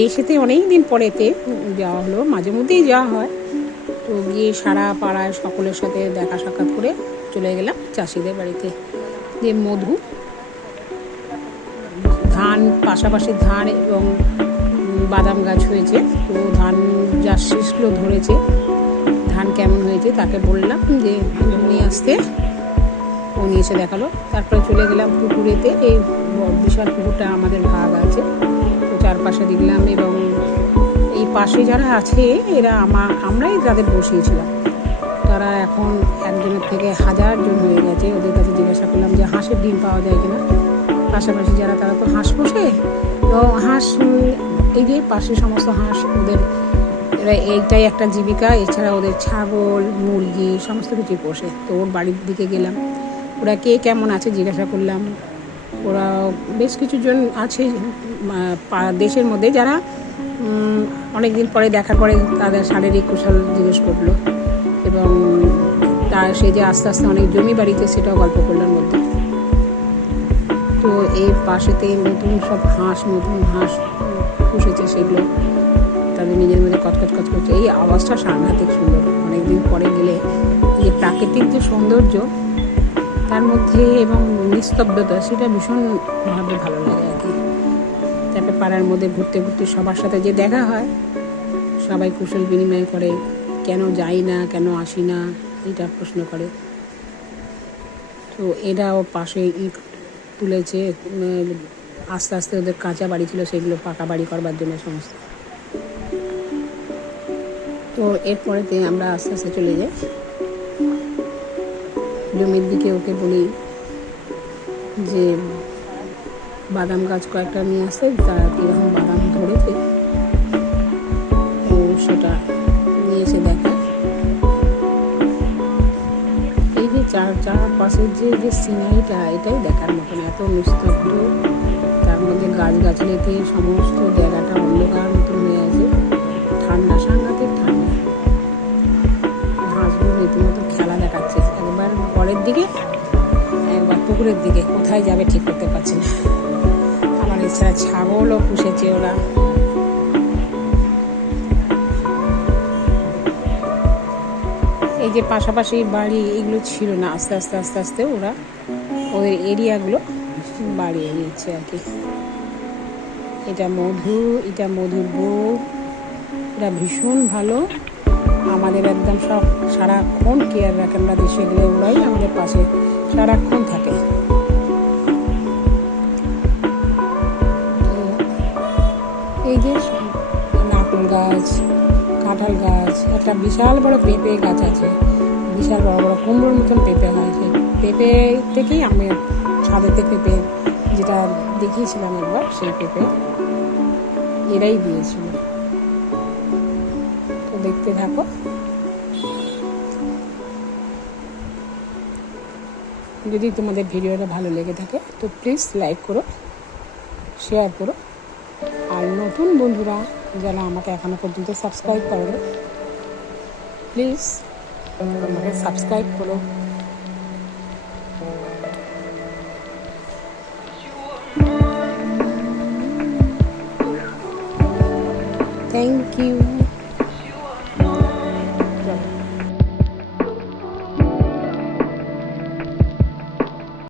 দেশেতে অনেক দিন পরেতে যাওয়া হলো, মাঝে মধ্যেই যাওয়া হয়। তো গিয়ে সারা পাড়ায় সকলের সাথে দেখা সাক্ষাৎ করে চলে গেলাম চাষিদের বাড়িতে। যে মধু, ধান, পাশাপাশি ধান এবং বাদাম গাছ হয়েছে। তো ধান যা শীষগুলো ধরেছে, ধান কেমন হয়েছে তাকে বললাম যে নিয়ে আসতে। ও নিয়ে এসে দেখালো। তারপরে চলে গেলাম পুকুরেতে। এই বিশাল পুকুরটা আমাদের ভাগ আছে, তো চারপাশে দেখলাম। এবং এই পাশে যারা আছে এরা আমরাই তাদের বসিয়েছিলাম। তারা এখন একজনের থেকে 1000 জন হয়ে গেছে। ওদের কাছে জিজ্ঞাসা করলাম যে হাঁসের ডিম পাওয়া যায় কিনা। পাশাপাশি যারা, তারা তো হাঁস পোষে। তো হাঁস, এই যে পাশে সমস্ত হাঁস, ওদের এরা এইটাই একটা জীবিকা। এছাড়া ওদের ছাগল, মুরগি সমস্ত কিছুই পোষে। তো ওর বাড়ির দিকে গেলাম, ওরা কে কেমন আছে জিজ্ঞাসা করলাম। ওরা বেশ কিছু জন আছে দেশের মধ্যে যারা অনেক দিন পরে দেখার পরে তাদের শারীরিক কুশল জিজ্ঞেস করলো। এবং তার সে যে আস্তে আস্তে অনেক জমি বাড়িতে, সেটাও গল্প করলাম মধ্যে। তো এই পাশেতে নতুন হাঁস পুষেছে, সেগুলো তাদের নিজের মধ্যে কচকচ করছে। এই আওয়াজটা সাংঘাতিক সুন্দর। অনেকদিন পরে গেলে এই প্রাকৃতিক যে সৌন্দর্য তার মধ্যে এবং নিস্তব্ধতা, সেটা ভীষণভাবে ভালো লাগে আর কি। তারপরে পাড়ার মধ্যে ঘুরতে ঘুরতে সবার সাথে যে দেখা হয়, সবাই কুশল বিনিময় করে, কেন যাই না, কেন আসি না, এটা প্রশ্ন করে। তো এরাও পাশে ইট তুলেছে, আস্তে আস্তে ওদের কাঁচা বাড়ি ছিল, সেগুলো পাকা বাড়ি করবার জন্য সমস্ত। তো এরপরেতে আমরা আস্তে আস্তে চলে যাই জমির দিকে। ওকে বলি যে বাদাম গাছ কয়েকটা নিয়ে আসতে, তার কীরকম বাদাম ধরেছে। তো সেটা নিয়ে এসে দেখা। এই যে চারপাশের যে সিনারিটা, এটাই দেখার মতন। এত নিস্তব্ধ, তার মধ্যে গাছগাছালিতে সমস্ত জায়গাটা অন্ধকার মতন হয়ে আছে। ঠান্ডা, সাংঘাতিক ঠান্ডা। হাঁসগুলো রীতিমতো খেলা দেখাচ্ছে, একবার ঘরের দিকে, একবার পুকুরের দিকে। কোথায় যাবে ঠিক করতে পারছে না। আমার এছাড়া ছাগলও পুষেছে ওরা। এই যে পাশাপাশি বাড়ি, এগুলো ছিল না। আস্তে আস্তে আস্তে আস্তে ওরা ওদের এরিয়াগুলো বাড়িয়ে নিচ্ছে আর কি। এটা মধু, এটা মধুর বউ। এরা ভীষণ ভালো, আমাদের একদম সব সারাক্ষণ কেয়ার রাখেন। আমরা দেশে গেলে ওরাই আমাদের পাশে সারাক্ষণ থাকে। এই যে নারকেল গাছ, কাঁঠাল গাছ, একটা বিশাল বড় পেঁপে গাছ আছে। বিশাল বড় বড় কুমড়োর মতন পেঁপে হয়। সেই পেঁপে থেকেই আমি ছাদেতে পেঁপে যেটা দেখিয়েছিলাম একবার, সেই পেঁপে এরাই দিয়েছিল। তো দেখতে থাকো। যদি তোমাদের ভিডিওটা ভালো লেগে থাকে তো প্লিজ লাইক করো, শেয়ার করো। আর নতুন বন্ধুরা যারা আমাকে এখনো পর্যন্ত সাবস্ক্রাইব করো, প্লিজ আমাকে সাবস্ক্রাইব করো। Thank you.